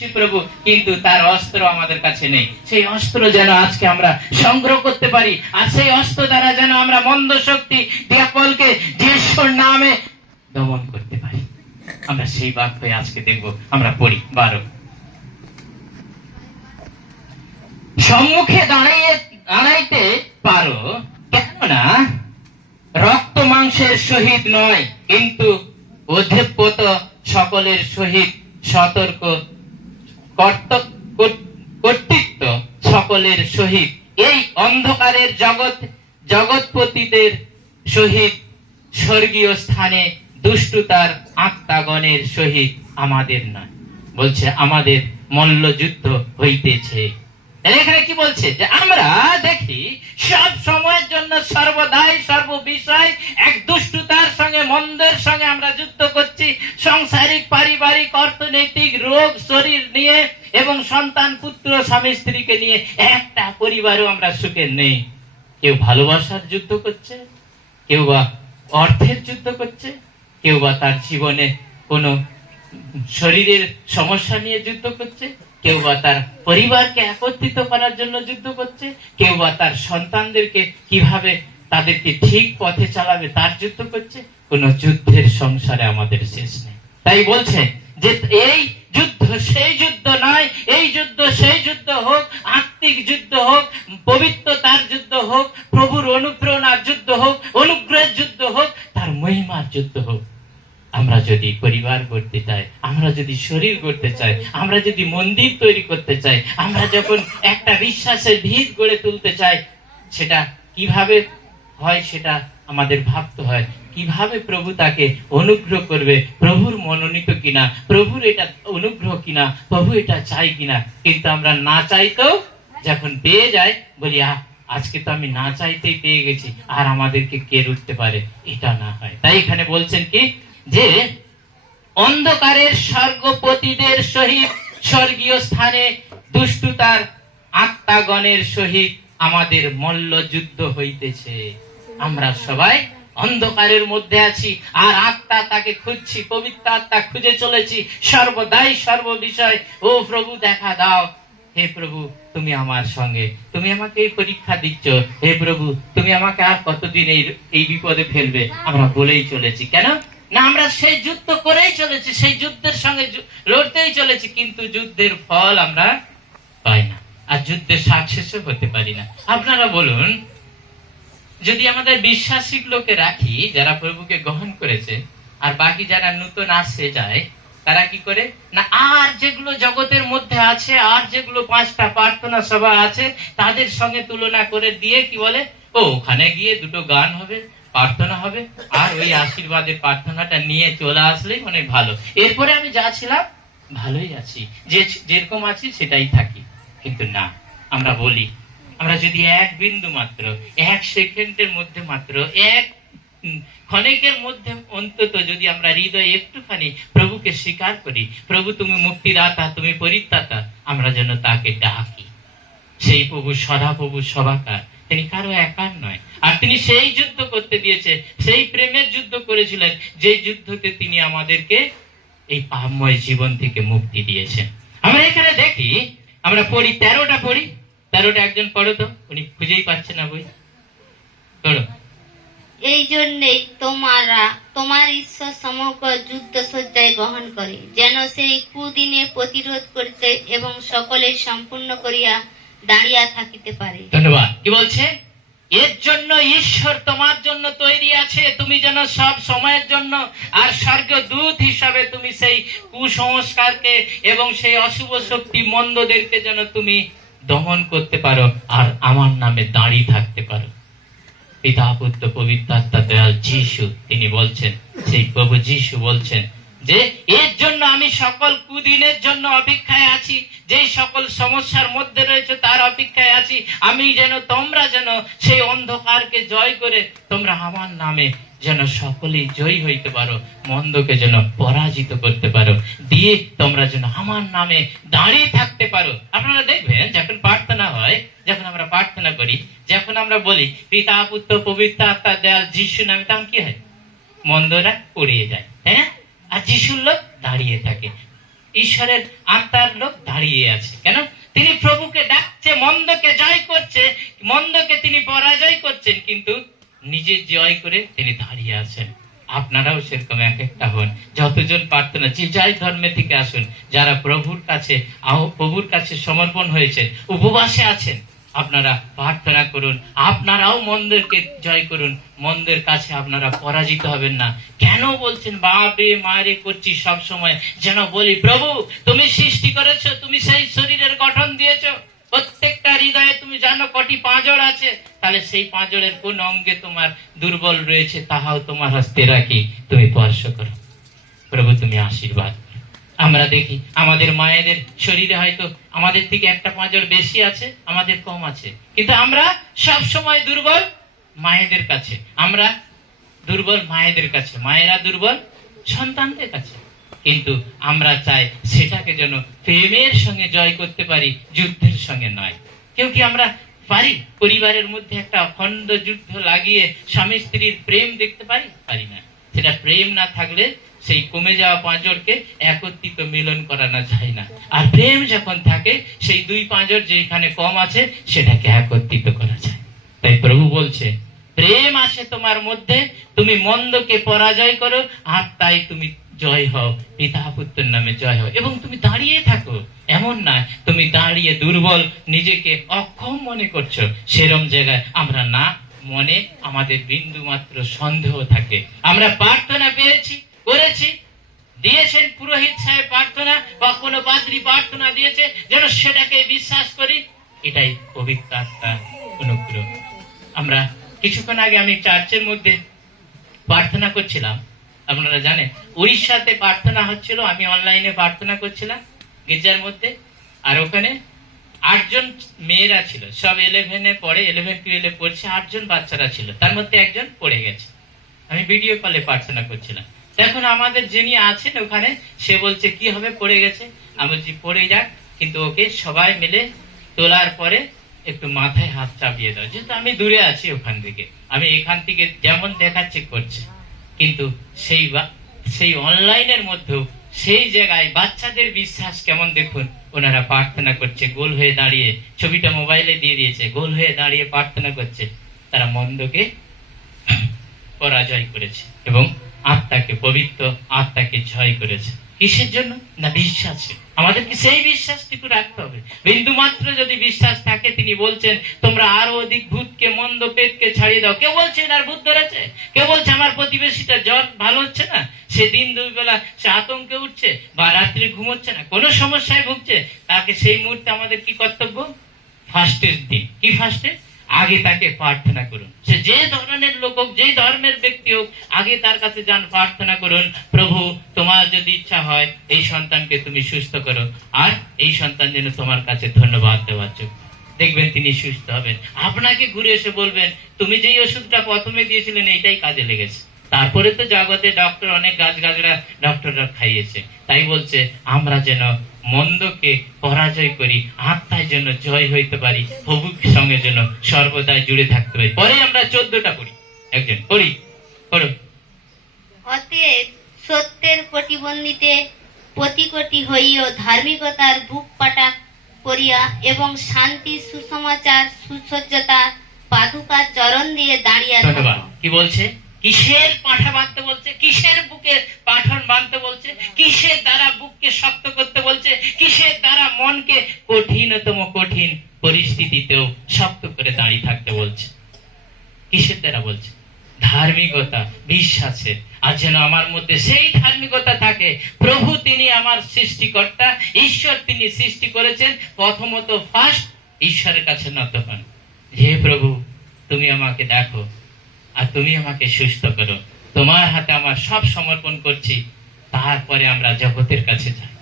প্রভু, কিন্তু তার অস্ত্র আমাদের কাছে নেই। সেই অস্ত্র যেন আজকে আমরা সংগ্রহ করতে পারি, আর সেই অস্ত্র দ্বারা যেন আমরা মন্দ শক্তি দিয়াপলকে যিশুর নামে দমন করতে পারি। আমরা সেই বাক্য আজকে দেখব। আমরা পড়ি 12। সম্মুখে দাঁড়াইতে পারো, কেননা রক্ত মাংসের সহিত নয়, কিন্তু অধিপত সকলের সহিত সতর্ক কর্তৃত্ব সকলের সহিত এই অন্ধকারের জগৎপতিদের সহিত স্বর্গীয় স্থানে দুষ্টতার আত্মাগণের সহিত আমাদের নয়, বলছে আমাদের মল্লযুদ্ধ হইতেছে। এখানে কি বলছে? যে আমরা দেখি সব সময়ের জন্য সর্বদাই সর্ববিষয় এক দুষ্টতার সঙ্গে, মন্দের সঙ্গে আমরা যুদ্ধ করছি। সাংসারিক, পারিবারিক, অর্থনৈতিক, রোগ শরীর নিয়ে এবং সন্তান, পুত্র, স্বামী স্ত্রীকে নিয়ে একটা পরিবারও আমরা সুখে নেই। কেউ ভালোবাসার যুদ্ধ করছে, কেউ বা অর্থের যুদ্ধ করছে, কেউ বা তার জীবনে কোনো শরীরের সমস্যা নিয়ে যুদ্ধ করছে, কেউ বা তার পরিবারকে একত্রিত করার জন্য যুদ্ধ করছে, কেউ বা তার সন্তানদেরকে কিভাবে তাদেরকে ঠিক পথে চালাবে তার যুদ্ধ করছে। কোন যুদ্ধের সংসারে আমাদের শেষ নেই। তাই বলছে যে এই যুদ্ধ সেই যুদ্ধ নয়, এই যুদ্ধ সেই যুদ্ধ হোক, আত্মিক যুদ্ধ হোক, পবিত্রতার যুদ্ধ হোক, প্রভুর অনুপ্রেরণার যুদ্ধ হোক, অনুগ্রহের যুদ্ধ হোক, তার মহিমার যুদ্ধ হোক। আমরা যদি পরিবার গড়তে চাই, আমরা যদি শরীর গড়তে চাই, আমরা যদি মন্দির তৈরি করতে চাই, আমরা যখন একটা বিশ্বাসের ভিত গড়ে তুলতে চাই, সেটা কিভাবে হয় সেটা আমাদের ভাবতে হয়। কিভাবে প্রভু তাকে অনুগ্রহ করবে, প্রভুর মনোনীত কিনা, প্রভুর এটা অনুগ্রহ কিনা, প্রভু এটা চাই কিনা। কিন্তু আমরা না চাইতেও যখন পেয়ে যাই, বলি আজকে তো আমি না চাইতেই পেয়ে গেছি, আর আমাদেরকে কে রুখতে পারে? এটা না হয়। তাই এখানে বলছেন কি, যে অন্ধকারের স্বর্গপতিদের সহিত স্বর্গীয় স্থানে দুষ্টতার আত্মাগণের সহিত আমাদের মল্লযুদ্ধ হইতেছে। আমরা সবাই অন্ধকারের মধ্যে আছি, আর আত্মা তাকে খুঁজছি, পবিত্র আত্মা খুঁজে চলেছি সর্বদাই সর্ববিষয়। ও প্রভু দেখা দাও, হে প্রভু তুমি আমার সঙ্গে, তুমি আমাকে এই পরীক্ষা দিচ্ছ, হে প্রভু তুমি আমাকে আর কতদিন এই বিপদে ফেলবে। আমরা বলেই চলেছি, কেন না আমরা সেই যুদ্ধ করেই চলেছি, সেই যুদ্ধের সঙ্গে লড়তেই চলেছি, কিন্তু যুদ্ধের ফল আমরা পাই না, আর যুদ্ধের সাকসেসও হতে পারি না। আপনারা বলুন, যদি আমাদের বিশ্বাসী লোকে রাখি যারা প্রভুকে গ্রহণ করেছে, আর বাকি যারা নতুন আসে যায়, তারা কি করে না, আর যেগুলো জগতের মধ্যে আছে, আর যেগুলো 5টা প্রার্থনা সভা আছে, তাদের সঙ্গে তুলনা করে দিয়ে কি বলে, ওখানে গিয়ে 2টো গান হবে, প্রার্থনা হবে, আর ওই আশীর্বাদের প্রার্থনাটা নিয়ে চলে আসলেই অনেক ভালো। এরপরে আমি যা ছিলাম ভালোই আছি, যেরকম আছি সেটাই থাকি। কিন্তু না, আমরা বলি, আমরা যদি এক বিন্দু মাত্র, 1 সেকেন্ডের মধ্যে মাত্র, 1 ক্ষণিকের মধ্যে অন্তত যদি আমরা হৃদয়ে একটুখানি প্রভুকে স্বীকার করি, প্রভু তুমি মুক্তিদাতা, তুমি পরিত্রাতা, আমরা যেন তাকে ডাকি। সেই প্রভু সদা প্রভু সবাকার, তিনি কারো একার নয়। আর তিনি সেই যুদ্ধ করতে দিয়েছে, সেই প্রেমের যুদ্ধ করেছিলেন, যে যুদ্ধতে তিনি আমাদেরকে এই পাপময় জীবন থেকে মুক্তি দিয়েছেন। আমরা এখানে দেখি, আমরা পড়ি 13টা পড়ি, 13টা একজন পড়ো তো, উনি খুঁজেই পাচ্ছে না বই, পড়ো। এই জন্যই তোমার ঈশ্বর সমগ্র যুদ্ধ সজ্জায় গ্রহণ করে, যেন সেই কুদিনে প্রতিরোধ করতে এবং সকলে সম্পূর্ণ করিয়া দাঁড়িয়ে থাকিতে পারে। ধন্যবাদ। কি বলছে? এর জন্য ঈশ্বর তোমার জন্য তৈরি আছে, তুমি যেন সব সময়ের জন্য, আর স্বর্গদূত হিসাবে তুমি সেই কুসংস্কারকে এবং সেই অশুভ শক্তি মন্দদেরকে যেন তুমি দমন করতে পারো, আর আমার নামে দাঁড়িয়ে থাকতে পারো। পিতা পুত্র পবিত্র আত্মা দয়াল যিশু তিনি বলছেন, সেই প্রভু যিশু বলছেন যে এর জন্য আমি সকল কুদিনের জন্য অপেক্ষায় আছি, যে সকল সমস্যার মধ্যে রয়েছে তার অপেক্ষায় আছি। আমি যেন তোমরা যেন সেই অন্ধকারকে জয় করে তোমরা আমার নামে যেন সকলেই জয়ী হইতে পারো, মন্দকে যেন পরাজিত করতে পারো, দিয়ে তোমরা যেন আমার নামে দাঁড়িয়ে থাকতে পারো। আপনারা দেখবেন যখন প্রার্থনা হয়, যখন আমরা প্রার্থনা করি, যখন আমরা বলি পিতা পুত্র পবিত্র আত্মা দয়াল যিশু নামে, তখন কি হয়? মন্দরা উড়িয়ে যায়, তাই না? আর যিশুর লোক দাঁড়িয়ে থাকে। ঈশ্বরের আত্মার লোক দাঁড়িয়ে আছে। কেন? তিনি প্রভুকে ডাকছে, মন্দকে জয় করছে, মন্দকে তিনি পরাজয় করছেন, কিন্তু নিজে জয় করে তিনি দাঁড়িয়ে আছেন। আপনারাও সেরকম এক একটা হন। যতজন প্রার্থনা, যে যাই ধর্মে থেকে আসুন, যারা প্রভুর কাছে সমর্পণ হয়েছে, উপবাসে আছেন, আপনারা প্রার্থনা করুন, আপনারাও মন্দিরকে জয় করুন। মন্দির কাছে আপনারা পরাজিত হবেন না। কেন বলছেন বাপে মারে করছি সব সময়? যেন বলি, প্রভু তুমি সৃষ্টি করেছো, তুমি সেই শরীরের গঠন দিয়েছো, প্রত্যেকটা হৃদয়ে তুমি জানো কটি পাঁজর আছে, তাহলে সেই পাঁজরের কোন অঙ্গে তোমার দুর্বল রয়েছে তাহাও তোমার হস্তে রাখি, তুমি স্পর্শ করো। প্রভু তুমি আশীর্বাদ করো। আমরা দেখি আমাদের মায়েদের শরীরে হয়তো আমাদের থেকে একটা পাঁজর বেশি আছে, আমাদের কম আছে, কিন্তু আমরা সব সময় দুর্বল মায়েদের কাছে, আমরা দুর্বল মায়েদের কাছে, মায়েরা দুর্বল সন্তানদের কাছে। কিন্তু আমরা চাই সেটাকে যেন প্রেমের সঙ্গে জয় করতে পারি, যুদ্ধের সঙ্গে নয়। কেউ কি আমরা পারি পরিবারের মধ্যে একটা অখণ্ড যুদ্ধ লাগিয়ে স্বামী স্ত্রীর প্রেম দেখতে পারি না। সেটা প্রেম না থাকলে সেই কমে যাওয়া পাঁজরকে একত্রিত মিলন করানো যায় না। আর প্রেম যখন থাকে, সেই দুই পাঁজর যেখানে কম আছে সেটাকে একত্রিত করা যায়। তাই প্রভু বলছে, প্রেম আছে তোমার মধ্যে, তুমি মন্দকে পরাজয় করো, আর তাই তুমি জয় হও, পিতা পুত্রের নামে জয় হও। এবং তুমি দাঁড়িয়ে থাকো, এমন না তুমি দাঁড়িয়ে দুর্বল, নিজেকে অক্ষম মনে করছো, সেরম জায়গায় আমরা না, মনে আমাদের বিন্দু মাত্র সন্দেহ থাকে। আমরা প্রার্থনা করেছি, দিয়েছেন পুরোহিত সাহেব প্রার্থনা বা কোনো পাদ্রী প্রার্থনা দিয়েছে, যেন সেটাকে বিশ্বাস করি, এটাই পবিত্র আত্মার অনুগ্রহ। আমরা কিছুক্ষণ আগে আমি চার্চের মধ্যে প্রার্থনা করছিলাম, আপনারা জানেন উড়িষ্যাতে প্রার্থনা হচ্ছিল, আমি অনলাইনে প্রার্থনা করছিলাম গির্জার মধ্যে, আর ওখানে 8 জন মেয়েরা ছিল, সব 11-এ পড়ে, 11-12-এ পড়ছে, 8 জন বাচ্চারা ছিল, তার মধ্যে একজন পড়ে গেছে। আমি ভিডিও কলে প্রার্থনা করছিলাম। দেখুন আমাদের যিনি আছেন ওখানে, সে বলছে কি হবে, পড়ে গেছে। আমি বলছি পড়ে যাক, কিন্তু ওকে সবাই মিলে তোলার পরে একটু মাথায় হাত চাপিয়ে দাও, যেহেতু আমি দূরে আছি ওখান থেকে, আমি এখান থেকে যেমন দেখাচ্ছি করছি, কিন্তু সেই অনলাইনের মধ্যেও সেই জায়গায় বাচ্চাদের বিশ্বাস কেমন দেখুন, ওনারা প্রার্থনা করছে গোল হয়ে দাঁড়িয়ে, ছবিটা মোবাইলে দিয়ে দিয়েছে, গোল হয়ে দাঁড়িয়ে প্রার্থনা করছে। তারা মন্দকে পরাজয় করেছে এবং আত্মাকে, পবিত্র আত্মাকে জয় করেছে। কিসের জন্য? না বিশ্বাসে। আমাদেরকে সেই বিশ্বাসটুকু রাখতে হবে। বিন্দু মাত্র যদি বিশ্বাস থাকে, তিনি বলছেন তোমরা আরো অধিক ভূতকে, মন্দ পেটকে ছাড়িয়ে দাও। কেউ বলছে এনার ভূত ধরেছে, কেউ বলছে আমার প্রতিবেশীটা জ্বর ভালো হচ্ছে না, সে দিন 2 বেলা সে আতঙ্কে উঠছে বা রাত্রে ঘুমোচ্ছে না, কোনো সমস্যায় ভুগছে, তাকে সেই মুহূর্তে আমাদের কি কর্তব্য? ফার্স্টের দিন কি ফার্স্টে আগে তাকে প্রার্থনা করুন। সে যে ধরনের লোক হোক, যে ধর্মের ব্যক্তি হোক, আগে তার কাছে যান, প্রার্থনা করুন, প্রভু তোমার যদি ইচ্ছা হয় এই সন্তানকে তুমি সুস্থ করো, আর এই সন্তান যেন তোমার কাছে ধন্যবাদ দেওয়ার যোগ্য। দেখবেন তিনি সুস্থ হবেন। আপনাকে ঘুরে এসে বলবেন তুমি যেই ওষুধটা প্রথমে দিয়েছিলেন এইটাই কাজে লেগেছে। তারপরে তো জগতে ডক্টর, অনেক গাছগাছড়া ডক্টররা খাইয়েছে। তাই বলছে আমরা যেন মন্দকে পরাজয় করি, আত্মায় যেন জয় হইতে পারি, প্রভুর সঙ্গে যেন সর্বদাই জুড়ে থাকতে পারি। পরে আমরা 14টা পড়ি, একজন পড়ি, পড়ো। অতএব সত্যের প্রতিবন্ধীতে প্রতিকটি হইও, ধার্মিকতার বুক পাটা করিয়া এবং শান্তির সুসমাচার সুসজ্জতা পাদুকার চরণ দিয়ে দাঁড়িয়ে ধন্যবাদ। থাকো। কি বলছে? কিসের পাঠা বাঁধতে বলছে? কিসের বুকে পাঠন বাঁধতে বলছে? কিসের দ্বারা বুককে শক্ত করতে বলছে? কিসের দ্বারা মনকে কঠিনতম কঠিন পরিস্থিতিতেও শক্ত করে দাঁড়িয়ে থাকতে বলছে? কিসের দ্বারা বলছে? ধার্মিকতা, বিশ্বাসে। আর যেন আমার মধ্যে সেই ধার্মিকতা থাকে, প্রভু তিনি আমার সৃষ্টিকর্তা, ঈশ্বর তিনি সৃষ্টি করেছেন, প্রথমত ফার্স্ট ঈশ্বরের কাছে নত হন, হে প্রভু তুমি আমাকে দেখো আর তুমি আমাকে সুস্থ করো, তোমার হাতে আমার সব সমর্পণ করছি। তারপরে আমরা জগতের কাছে যাই।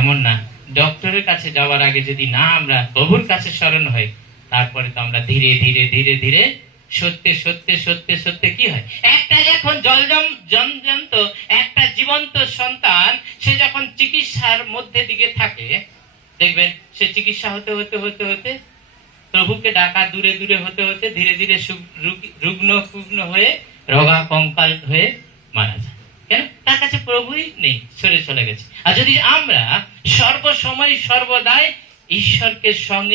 এমন না ডক্টরের কাছে যাওয়ার আগে যদি না আমরা প্রভুর কাছে স্মরণ হই, তারপরে তো আমরা ধীরে ধীরে ধীরে ধীরে সত্যে সত্যে সত্যে সত্যে কি হয়, একটা যখন জন্মন্ত একটা জীবন্ত সন্তান, সে যখন চিকিৎসার মধ্যে দিকে থাকে, দেখবেন সে চিকিৎসা হতে হতে হতে হতে প্রভুকে ডাকা দূরে দূরে হতে হতে ধীরে ধীরে রুগ্ন কুগ্ন হয়ে রোগা কঙ্কাল হয়ে মারা যায়। কেন? তার কাছে প্রভুই নেই, সরে চলে গেছে। আর যদি আমরা সর্বসময় সর্বদাই ঈশ্বরকে সঙ্গে